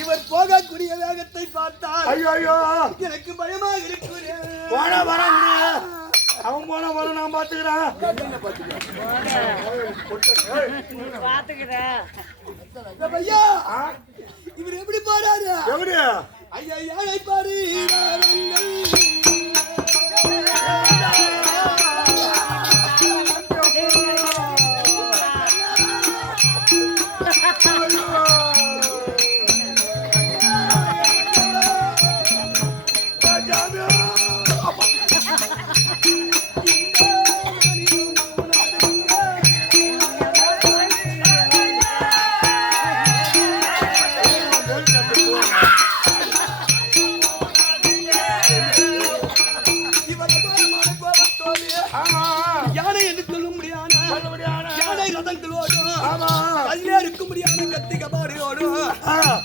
இவர் போகக்கூடிய வேகத்தை பார்த்தால் ஐயோ எனக்கு பயமாக இருக்கிறேன். போன வர அவன் போன வர நான் பாத்துக்கிறேன். இவர் எப்படி பாடாரு? எப்படி ஐயா யாரை பாரு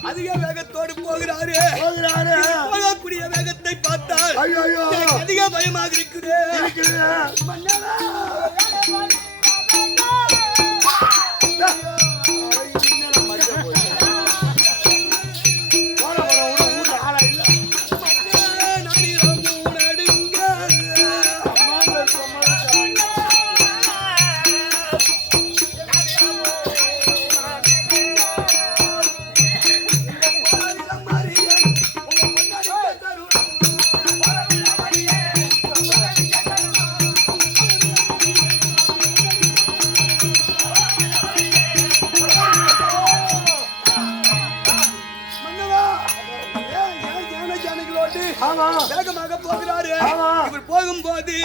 அதிக வேகத்தோடு போகிறாரு. போகக்கூடிய வேகத்தை பார்த்தால் அதிக பயமாக இருக்குது. வேகமாக போகிறாரு. இவர் போகும்போது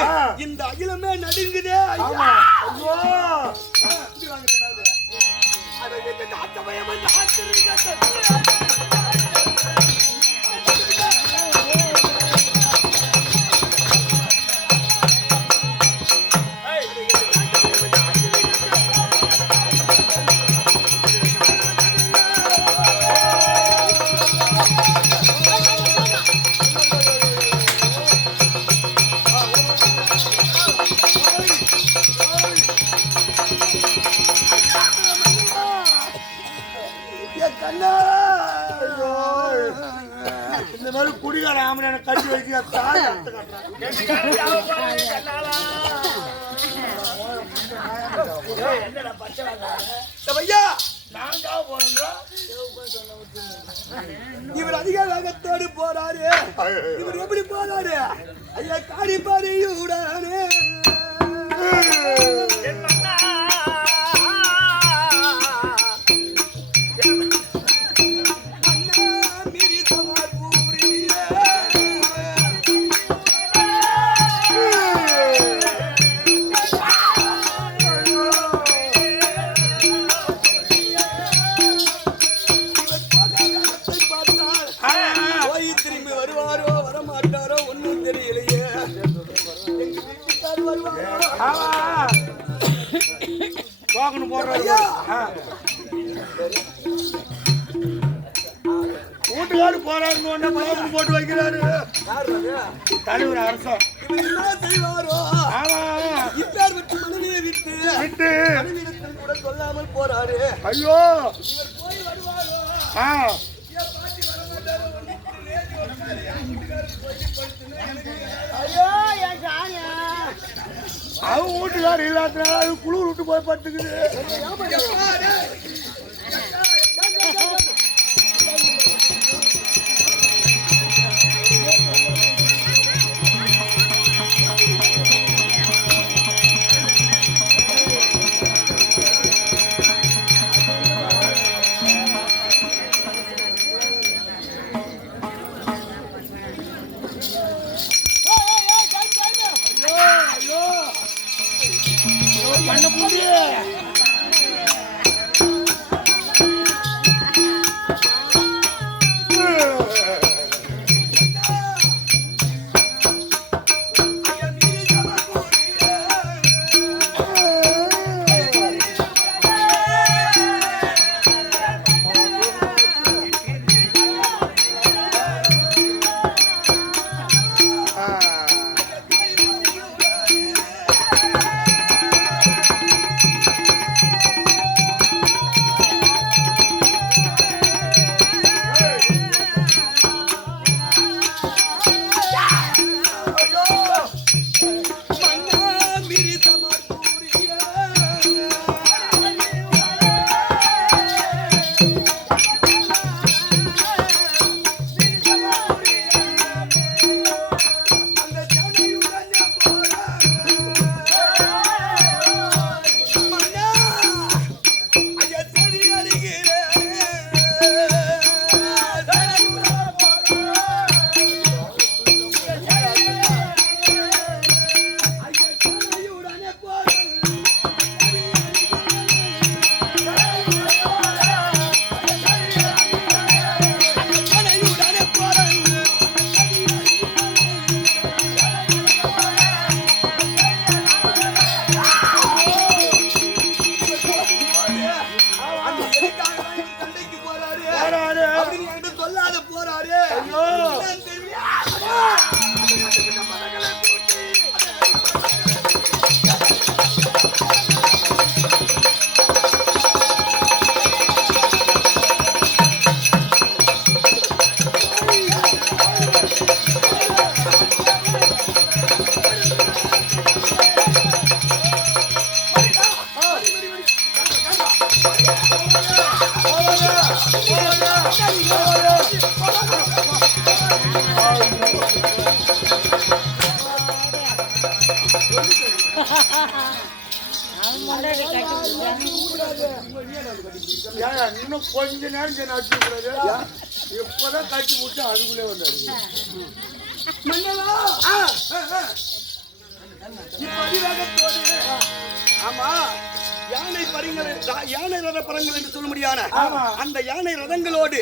இந்த அகிலமே நடுங்குதே. இந்த மாதிரி குடிகார ஆமனை எனக்கு கட்டி வைக்க தாய் அர்த்த இவர் அதிக வேகத்தோடு போறாரு. இவர் எப்படி போறாரு? ஐயா காடி பாடியுடானே டோக்கன் போடுறாரு. வீட்டுக்காரு போறாருன்னு ஒண்ணு டோக்கன் போட்டு வைக்கிறாரு தலைவர் அரசு. என்ன செய்வாரோ? இப்பேர் விட்டு மனைவியை விட்டு மனைவியிடத்தில் கூட சொல்லாமல் போறாரு. ஐயோ போய் வருவாரோ? அவங்க வீட்டுக்காரு இல்லாதனால அது குளிர் விட்டு போய் படுத்துக்குது. பண்ண முடியும் இன்னும் கொஞ்ச நேரம் நட்டு இப்பதான் கட்டி விட்டு அதுக்குள்ளே வந்தாரு. ஆமா யானை பரிங்கள் யானை ரத பரங்கள் என்று சொல்ல முடியாத அந்த யானை ரதங்களோடு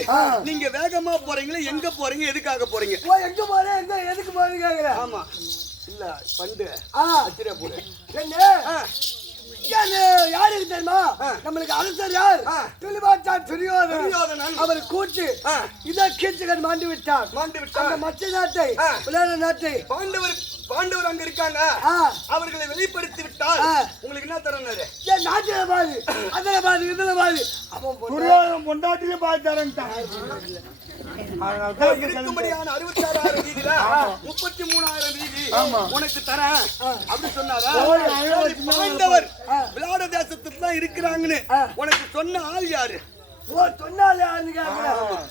நீங்க வேகமா போறீங்களா? எங்க போறீங்க? எதுக்காக போறீங்க? எங்க போறேன் எங்க எதுக்கு போறீங்க? ஆமா இல்ல பண்டு அச்சிரே போடு யாருக்கு தெரியுமா? நம்மளுக்கு அரசர் யார்? துளிபாட்டான் துரியோதனன். அவர் கூட்டு இதை கீழ்ச்சிகன் மாண்டு விட்டார். அந்த மற்ற நாட்டை விளையாட நாட்டை பாண்டவர் அங்க இருக்காங்க. அவர்களை வெளிப்படுத்தி விட்டார். விட்டால் உங்களுக்கு என்ன தரனாரு? ஏன் நாட்டில பாரு, அதுல பாரு, இதுல பாரு. அவன் துரியோதனன் பொண்டாட்டிலே பார்த்து தரேன்ட்டான். இருக்கும்படியான 66,000 வீதியில 33,000 வீதி உனக்கு தரேன் அப்படி சொன்னாரா? பாண்டவர் விளாட தேசத்துல தான் இருக்கிறாங்கன்னு உனக்கு சொன்ன ஆள் யாரு? ஓ சொன்னாலே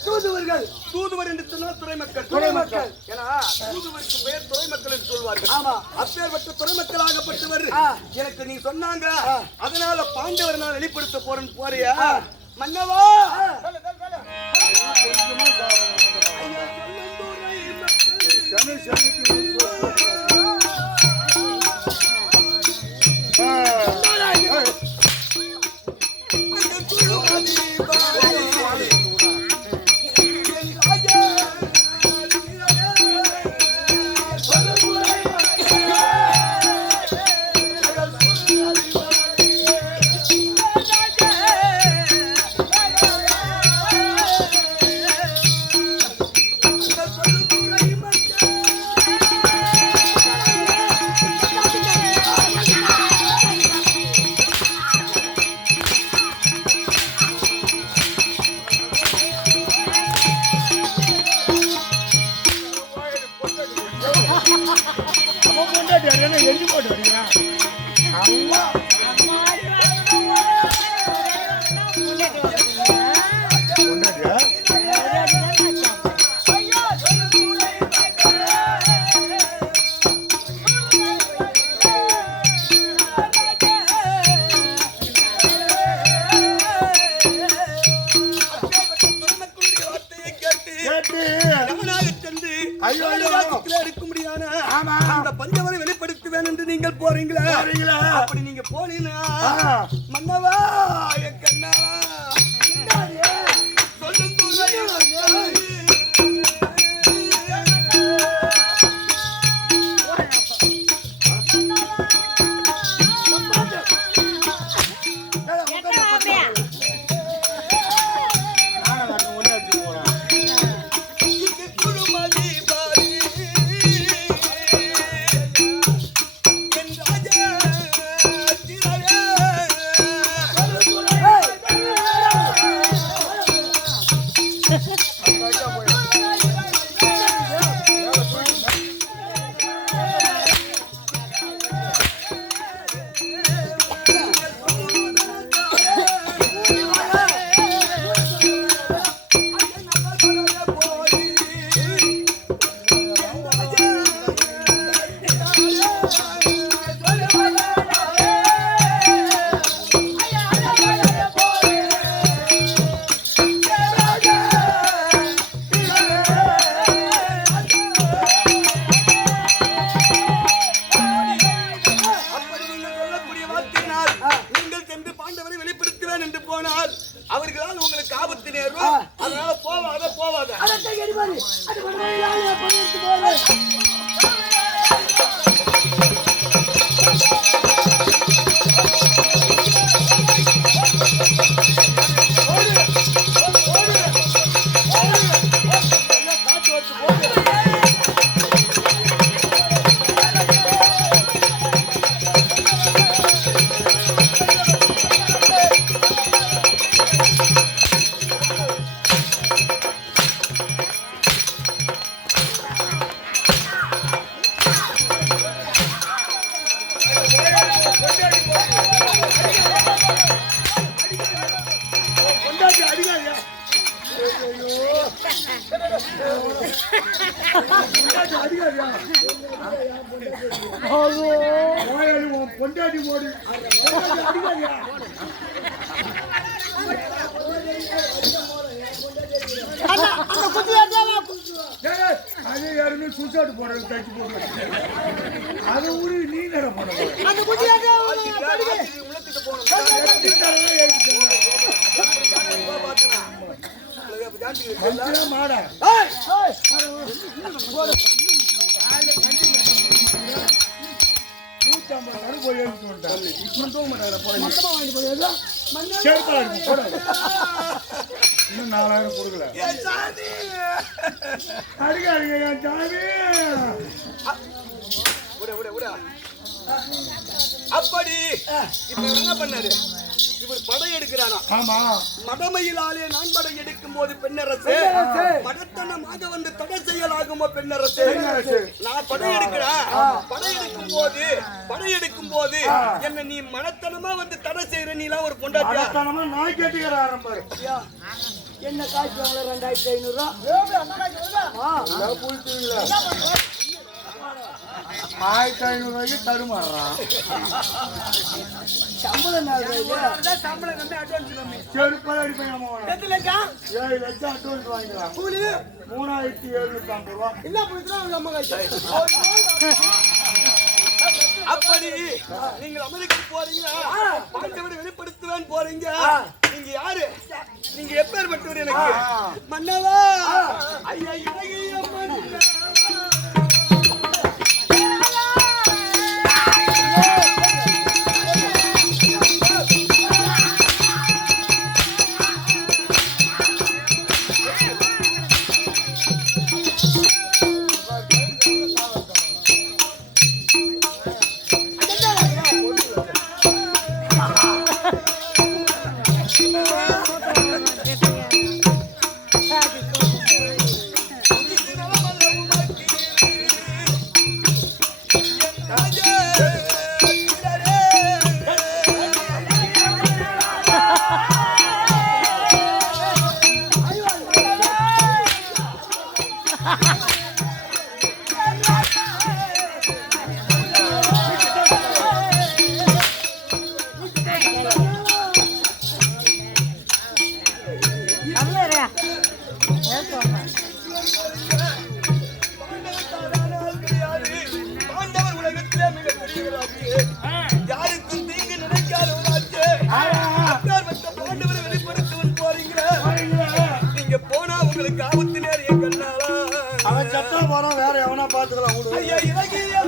தூதுவர்கள். தூதுவர் என்று சொன்னால் துறைமக்கள். துறைமக்கள். ஏன்னா தூதுவருக்கு பெயர் துறைமக்கள் என்று சொல்வார்கள். ஆமா. அப்பேற்பட்ட துறைமக்களாகப்பட்டவர் எனக்கு நீ சொன்னாங்க, அதனால பாண்டவர் நான் வெளிப்படுத்த போறேன்னு போறியா மன்னவா? எரிஞ்சு போட்டு வருகிறான். பஞ்சவரை வெளிப்படுத்துவேன் என்று நீங்கள் போறீங்களா? அப்படி நீங்க போனீங்கன்னா மன்னவா என் கண்ணாளா அவர்களால் உங்களுக்கு ஆபத்து நேரும். அதனால போவாத. பொண்டாட்டி மோடி அது யாருமே சுசாட்டு போடுறது தச்சு போடுறது அது ஊரு நீ நேரம் போன மாடா இன்னும் 4000 கொடுக்கல அடிக்காதீங்க என் சாமி அப்படி இப்ப என்ன பண்ணாரு இவர் படை எடுக்கிறானா ஆமா மடமையிலாலே நான் படை எடுக்கும் போது பெண்ணரசே மடத்தனமாக வந்து தடை செய்யலாகுமோ பெண்ணரசே நான் படை எடுக்கும் போது என்ன நீ மடத்தனமா வந்து தடை செய்யற நீ எல்லாம் ஒரு பொண்டாட்டியா நாய் கேட்டுக்கிற ஆரம்பாரு என்ன காய்ச்சி வாங்கல 2500 1500 தடுமாறான் சம்பளம் சம்பளம் கம்மி அட்வான்ஸ் கம்மி செருப்பால் அடிப்பேன் 7 லட்சம் அட்வான்ஸ் வாங்கிக்கலாம் கூலி 3750 ரூபா என்ன புரியுதா உங்க அம்மா காய்ச்சி அப்படி நீங்க அமெரிக்கா போறீங்களா பாண்டவரை வெளிப்படுத்துவேன் போறீங்க நீங்க யாரு நீங்க எப்பேற்பட்டவர் எனக்கு மன்னவா ஐயா இலகிய மன்னவா யாருக்கும் தீங்கு நினைக்காத பாண்டவரை வெளிப்படுத்துவன் போறீங்களா நீங்க போனா உங்களுக்கு ஆபத்து நேர் என் கண்ணாலா அவன் சத்தா போறான் வேற எவனா பாத்துக்கலாம் ஐயா இலகிய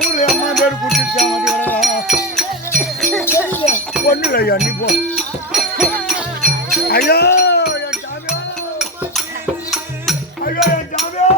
ஊர்ல அம்மா பேர் குடிச்சிருச்சான் ஒண்ணு ஐயா நீ போ ஐயோ என் ஜாமியோ ஐயோ என் ஜாமியோ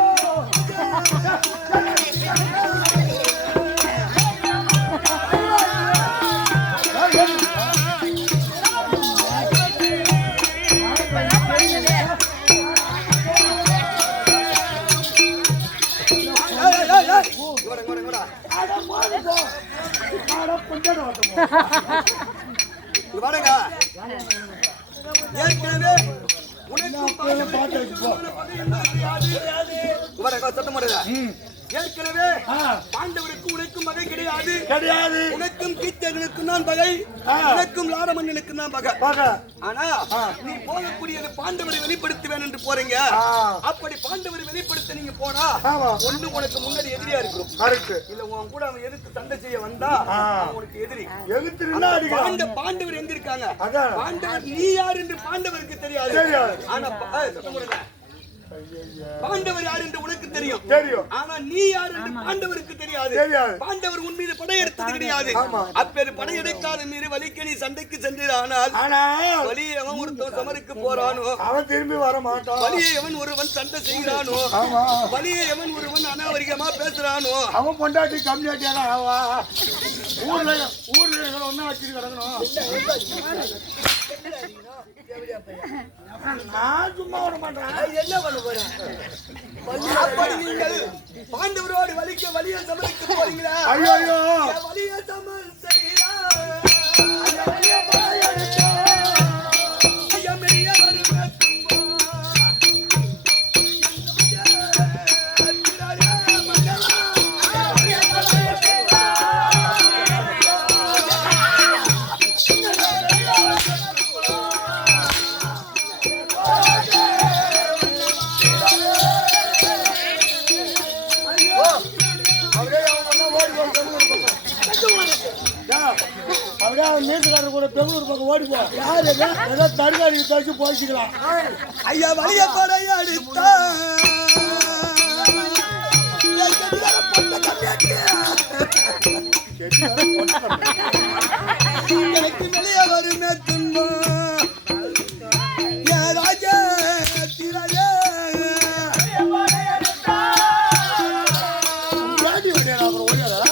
ஏற்கனவே ஏற்கனவே பாண்டவருக்கு உனக்கும் பகை கிடையாது உனக்கும் கீர்த்தனுக்கும் தான் பகை உனக்கும் லாரமன்னனுக்கும் தான் பகை ஆனா நீ போகக்கூடியது பாண்டவரை வெளிப்படுத்துவேன் என்று போறீங்க அப்படி பாண்டவரை வெளிப்படுத்த நீங்க போனா ஒண்ணு உனக்கு முன்னாடி எதிரியா இருக்கும் இல்ல உன் கூட அவன் எதிர்த்து சண்டை செய்ய வந்தா உனக்கு எதிரி பாண்டவர் எங்க இருக்காங்க பாண்டவர் நீ யார் என்று பாண்டவருக்கு தெரியாது ஆனா பாண்டவர் யார் என்று உனக்கு தெரியும் ஆனா நீ யார் என்று பாண்டவருக்கு தெரியாது பாண்டவர் உன் மீது படையெடுத்தது கிடையாது அப்பேறு படையெடுக்காத மீறி வலிக்க நீ சண்டைக்கு சென்றானால் வலியை அவன் ஒருத்தன் சமருக்கு போறானோ அவன் திரும்பி வர மாட்டான் வலியை எவன் ஒருவன் சண்டை செய்கிறானோ வலியை எவன் ஒருவன் அநாகரிகமா பேசுறானோ அவன் பொண்டாட்டி கம்மியாட்டியானா ஊர்ல ஒன்னா வச்சுட்டு கிடக்கணும் நான் சும்மா வர மாட்டேன் என்ன பண்ண போறேன் நீங்கள் பாண்டவரோடு வலிய சமரிக்க போறீங்களா ஐயோ வலிய சமர் செய்யறா அப்படியே அவன் மீசுக்காரர் கூட பெங்களூர் பக்கம் ஓடிப்போ யாரு ஏதோ தடுக்காடி தச்சு போய்ச்சிக்கலாம் ஐயா வலிய படைய அடித்தா எனக்கு வெளியே வருமே துன்பம் ராஜா திரையே அப்புறம் ஓடியாரா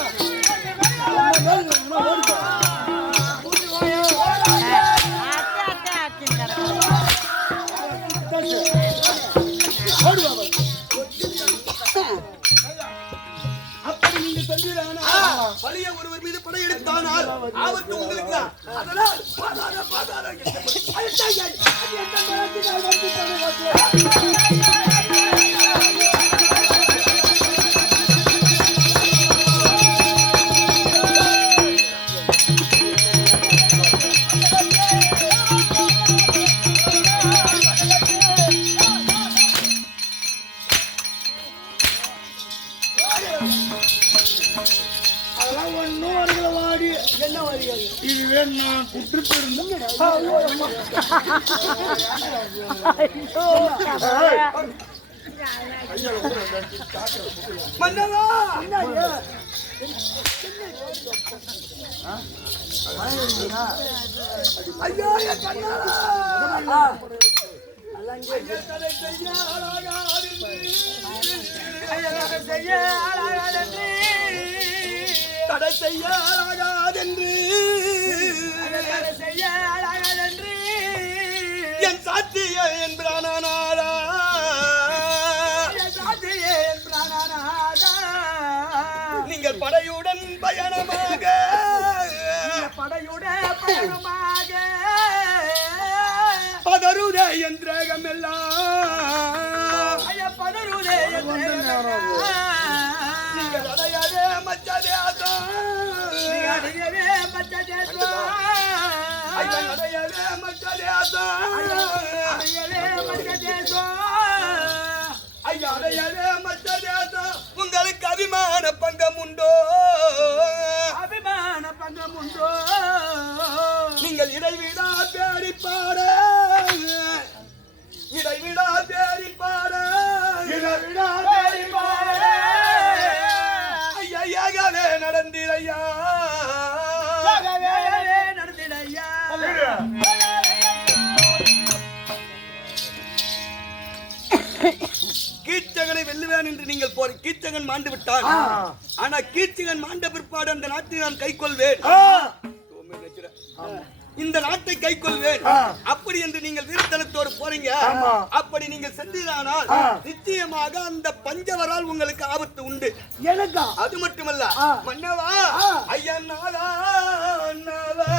அதெல்லாம் ஒன்னும் வருகிற வாடி என்ன வருகிறது இது வேணும்னா குற்று மன்னவா ஐயோ கண்ணா தடை செய்ய அழகாதென்று என் சாத்திய என் பிராணநாதா நீங்கள் படையுடன் பயணமாக பதறுதே எந்திரகம் எல்லாம் நீங்கள் அடையவே மச்சதே அடையவே மச்சதே ஐயா அடையவே மச்சதே உங்களுக்கு அபிமான பங்கம் உண்டோ நீங்கள் இடைவிடா பேரி பாட ஐயா ஏகவே நடந்திரையா கீச்சகனை வெல்லுவேன் என்று நீங்கள் போற கீச்சகன் மாண்டு விட்டான். ஆனா கீச்சகன் மாண்ட பிற்பாடு அந்த நாட்டை நான் கைக்கொள்வேன், இந்த நாட்டை கைக்கொள்வேன் அப்படி என்று நீங்கள் வீரத்தனத்தோடு போறீங்க. அப்படி நீங்கள் சென்றீரானால் நிச்சயமாக அந்த பஞ்சவரால் உங்களுக்கு ஆபத்து உண்டு. எனக்கா? அது மட்டுமல்ல மன்னவா, ஐயா நாளா நாளா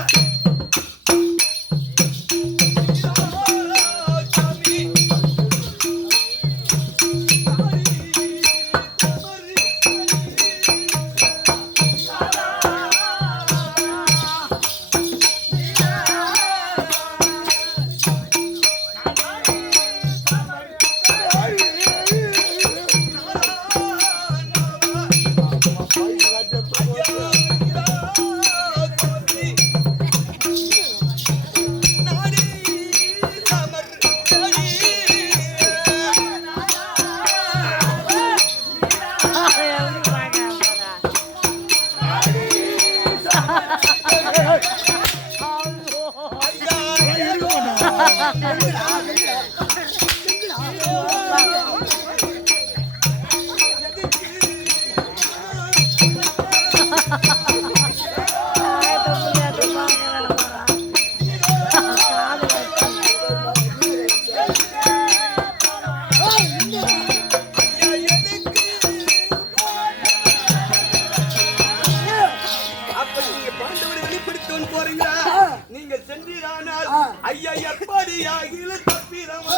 நீங்கள் சென்றீரானால் ஐயா எப்படியாகில தப்பிரம்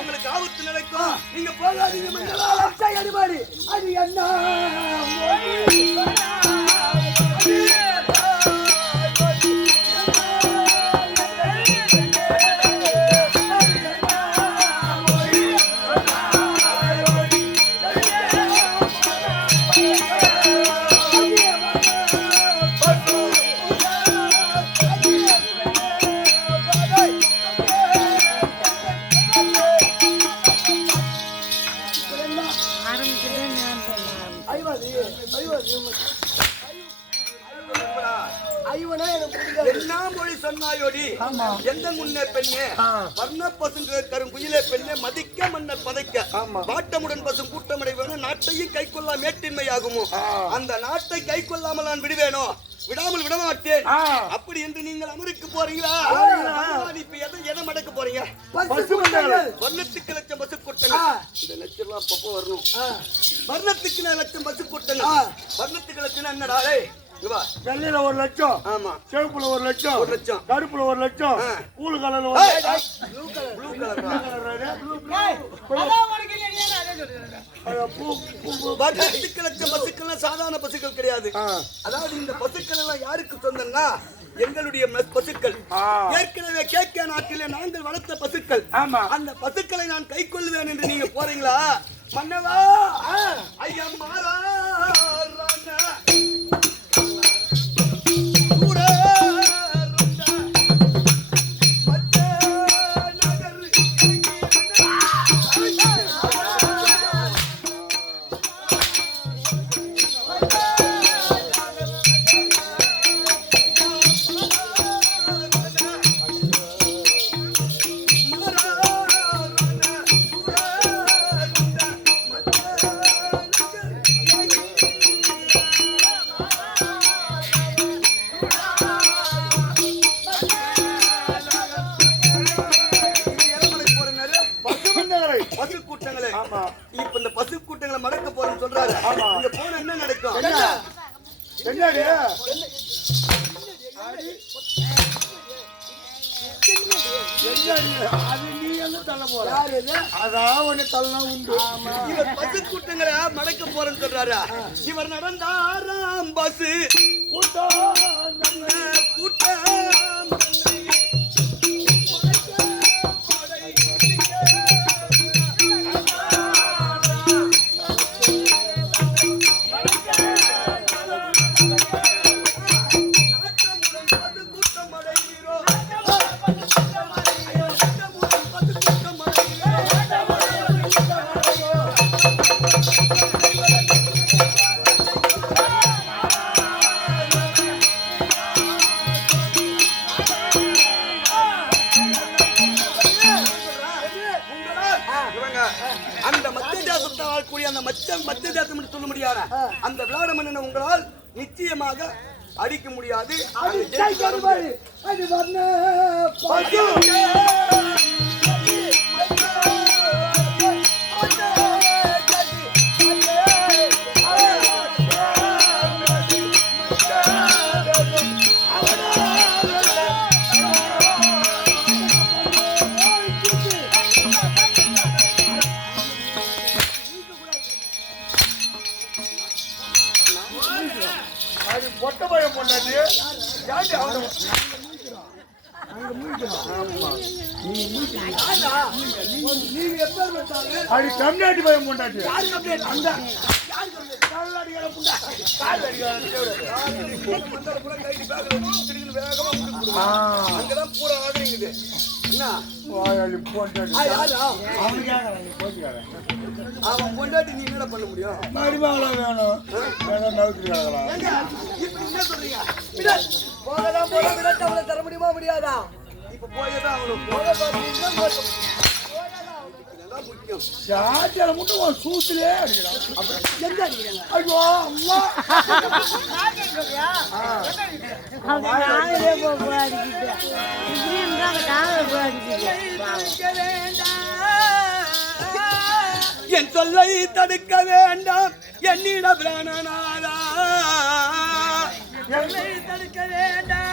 உங்களுக்கு ஆபத்து நடக்கும். நீங்க போகாதீங்க. அடிபாடி அது என்ன ஐவனா எனக்கு பிடிக்காது. என்ன மொழி சொன்னாயோடி? எந்த முன்னே பெண்ணே வர்ண பசுங்க கருங்குயிலே பெண்ணே மதிக்க மன்னர் பதைக்க வாட்டமுடன் பசும் கூட்டமடை வேணும் நாட்டையும் கை கொள்ளா மேட்டின்மையாகுமோ அந்த நாட்டை கை கொள்ளாமல் நான் விடுவேனோ விடாமல் விடமாட்டேன். அப்படி என்று நீங்கள் அமருக்கு போறீங்களா? இப்ப எதை மடக்க போறீங்க? வர்ணத்துக்கு லட்சம் பசு கொட்டங்கள். இந்த லட்சம் எல்லாம் அப்பப்போ வரணும். வர்ணத்துக்கு லட்சம் பசு கொட்டங்கள். வர்ணத்துக்கு லட்சம் என்னடா? வெள்ளையில 1 லட்சம், ஆமா, சிவப்புல 1 லட்சம், 1 லட்சம், கருப்புல 1 லட்சம், கூல் கலர்ல 1 லட்சம் பசுக்கள் சாதாரண பசுக்கள் கிடையாது. அதாவது இந்த பசுக்கள் எல்லாம் யாருக்கு சொந்தம்னா எங்களுடைய பசுக்கள். ஏற்கனவே கேட்க நாட்டிலே நாங்கள் வளர்த்த பசுக்கள். அந்த பசுக்களை நான் கை கொள்வேன் என்று நீங்க போறீங்களா? மன்னவா ஐயா மாறா இப்ப இந்த பசு கூட்டங்களை மடக்க போறேன்னு சொல்றாரு. இங்க போன என்ன நடக்கும்? அது நீ என்ன தள்ள போற? அதான் ஒண்ணு தள்ளனா உண்டு. இவர் பசு கூட்டங்களை மடக்க போறேன்னு சொல்றாரு. இவர் நடந்தாராம் பசு கூட்டம் அந்த மத்திய தேசத்தை ஆளக்கூடிய அந்த மத்திய தேசம் என்று சொல்ல முடியாது. அந்த விளையாட மன்னனை உங்களால் நிச்சயமாக அடிக்க முடியாது. பொட்ட பயம் பொண்டாட்டி அது கம்நாட்டி பயம் பொண்டாட்டி அங்கதான் பூரா ஆகுறீங்க. அவன் பொண்டாட்டி நீ என்ன பண்ண முடியும்? மருமகளம் வேணும் நவுத்து கிடக்கலாம். என்ன சொல்றீங்க? போகலாம் போல விரட்ட அவளை தர முடியுமா முடியாதா? இப்ப போயதான் அவனும் போக முக்கியம். சாத்தியால மட்டும் ஒரு சூத்திலே அடிக்கிறான். எங்க அடிக்கிறாங்க? ஐயோ அம்மா என் சொல்லை தடுக்க வேண்டாம் என்னிட பிராணநாதா, என்னை தடுக்க வேண்டாம்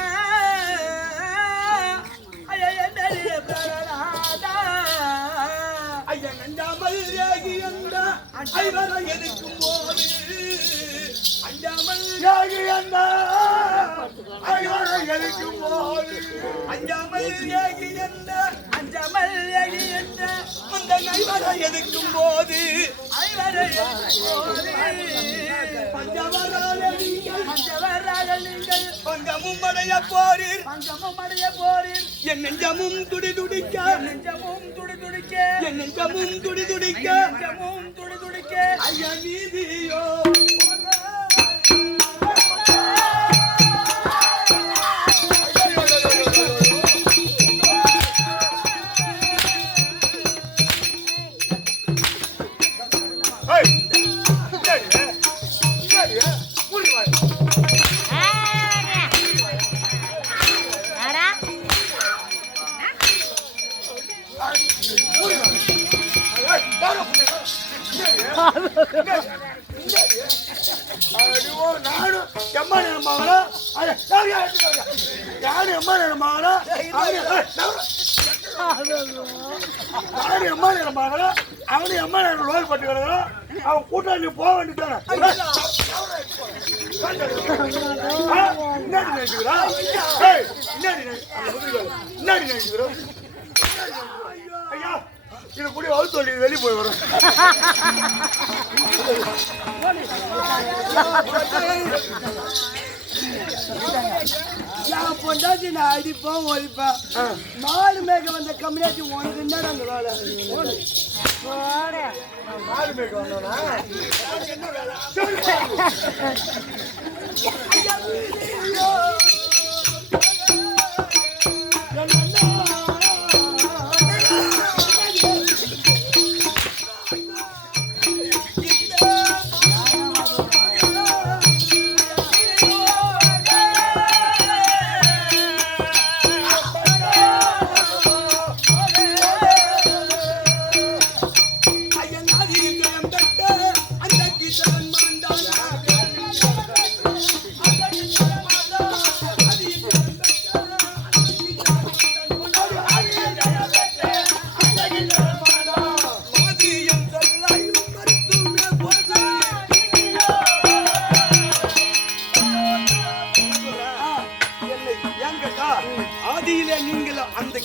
ஐயா நஞ்சாமல் ஏகி என்ற ஐவரை எதிர்க்கும் போது அஞ்சாமல் ஏகி என்ற ஐவரை எதிர்க்கும் போது அஞ்சாமல் ஏகி என்ற அந்த ஐவரை எதிர்க்கும் போது பங்கமும் அடைய போரீர் என் நெஞ்சமும் துடி துடிக்க என் நெஞ்சமும் துடி துடிக்க ஐயா நீதியோ யாரு அம்மா நேரம் மகளா யாரு அம்மா நேரம் மகளா அவனு அம்மா நேரம் ரோல் பட்டு கிடக்குறான் அவன் கூட்டம் நீ போக வேண்டியதானே என்ன நினைச்சுக்கிறா என்ன நினைச்சுக்கிறோம் ஐயா இது கூட அவுத்து வண்டி வெளியே போய் வரும் நான் பொண்டாட்டி நான் அடிப்பேன் ஒழிப்பேன் மாடு மேய்க்க வந்த கம்யூனிட்டி உனக்கு என்ன அந்த வேலை மாடு மேய்க்க வந்தோன்னா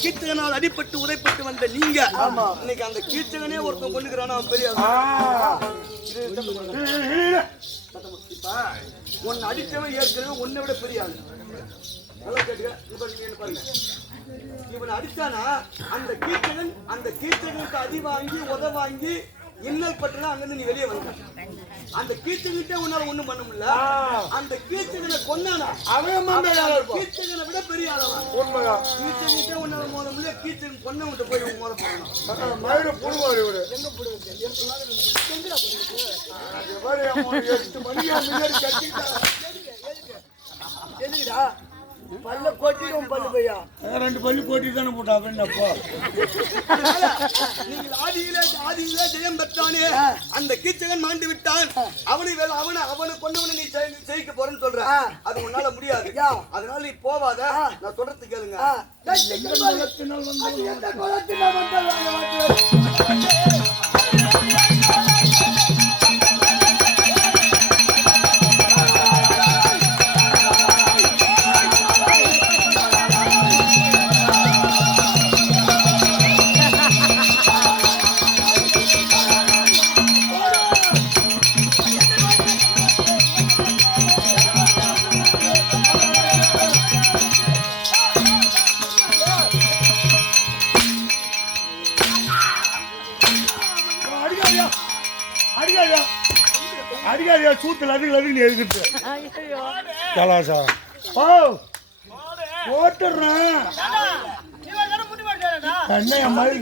கீர்த்தகனால் அடிபட்டு உதைப்பட்டு வந்த நீங்க இன்னைக்கு அந்த கீர்த்தகனே ஒருத்தன் கொண்டுக்கிறான் அவன் பெரிய உன்னை அடித்தவன் ஏற்கனவே உன்னை விட பெரிய ஆளு. நல்லா கேட்டுக்க, பாருங்க இவனை அடிச்சானா அந்த கீர்த்தகனுக்கு அடி வாங்கி உத வாங்கி இன்னல் பட்டுனா அங்கிருந்து நீ வெளியே வந்த அந்த கீர்த்தகிட்ட உன்னால ஒண்ணும் பண்ண முடியல. அந்த கீர்த்தகனை கொன்னானா அவன் கீர்த்தகனை விட பெரிய ஆளவன். உண்மைதான். கீர்த்தகிட்ட உன்னால மோத முடியல, கீர்த்தகன் கொன்னவன்கிட்ட போய் மோத போகணும். மயில புடுவாரு இவரு எங்க புடுவது 8 மணிக்கு எதுக்குடா பல்ல கொட்டிடும் பல்லு பையா 2 பல்லு கொட்டி தானே போட்டா அப்போ நீங்கள் ஆதியிலே ஜெயம் பெற்றானே அந்த கீர்த்தகன் மாண்டு விட்டான். அவனை கொண்டவனை நீ ஜெயிக்க போறேன்னு சொல்ற. அது உன்னால முடியாது. அதனால நீ போவாத, நான் சொல்றது கேளுங்க. அடிக்காதியா சூத்துல அதுக்கு எழுதிட்டு கலாசா போட்டுறேன் என்ன என் மாதிரி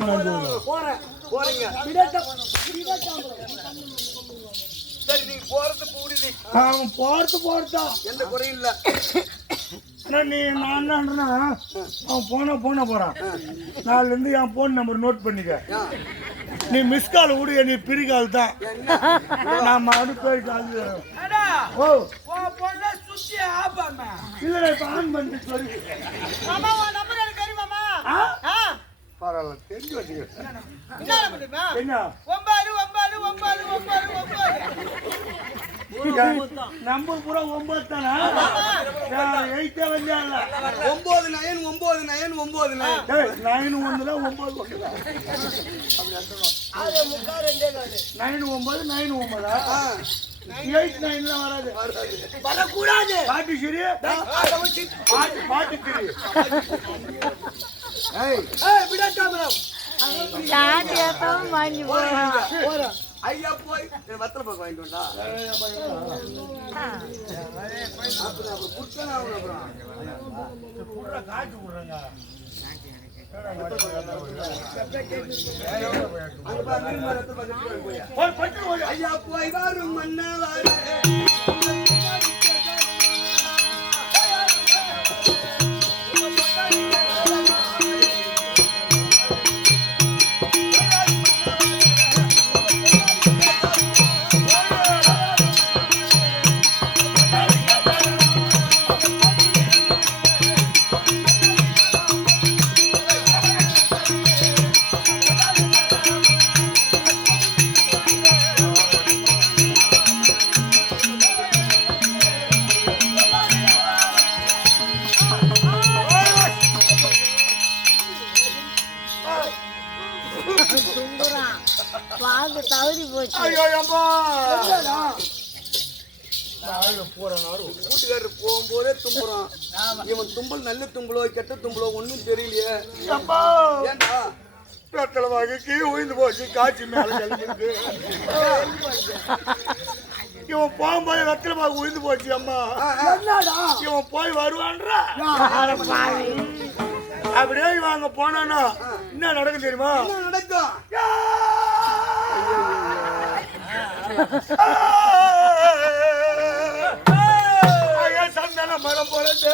போறீங்க. சரி, நீங்க போறது புரியுது. அவன் போறதா எந்த குறையும் இல்ல. நீ நான் என்னன்னா அவன் போறான். நாலுல இருந்து என் போன் நம்பர் நோட் பண்ணிக்க. நீ மிஸ் கால் விடு, நீ பிரிகால் தான். நான் அடுத்த இல்ல இப்ப ஆன் பண்ணிட்டு சொல்லி பரவாயில்ல தெரிஞ்சு வச்சுக்க. என்ன நம்பர் பூரா 9 தானா? 8 வந்தாங்க 9 9 ஒண்ணுல 9 ஒண்ணுல அது முக்கா ரெண்டே காடு 9 9 8 9 வராது, வரக்கூடாது. பாட்டு சரி பாட்டு சரி. விடாட்டாமரம் ஐயா போய் வத்தல பக்கம் வாங்கிட்டு வந்தா காட்டு விடுறாங்க. ஐயா போய் வரும் மன்னவாரு தவறி போச்சு. ஐயோ அம்மா என்னடா? வீட்டுக்காரர் போகும்போதே தும்புறான். இவன் தும்பல் நல்ல தும்பலோ கெட்ட தும்பலோ ஒண்ணும் தெரியலையே. அம்மா ஏண்டா வெத்தலை வாங்கி கீழே உயிந்து போச்சு, காய்ச்சி மேல கிளம்பிருக்கு. இவன் போகும்போது வெத்தலை பாக்கு உயிந்து போச்சு. அம்மா என்னடா? இவன் போய் வருவான்றா. அப்படியே இவன் அங்க போனானா என்ன நடக்கும் தெரியுமா? என்ன நடக்கும்? சந்தன மரம் போறது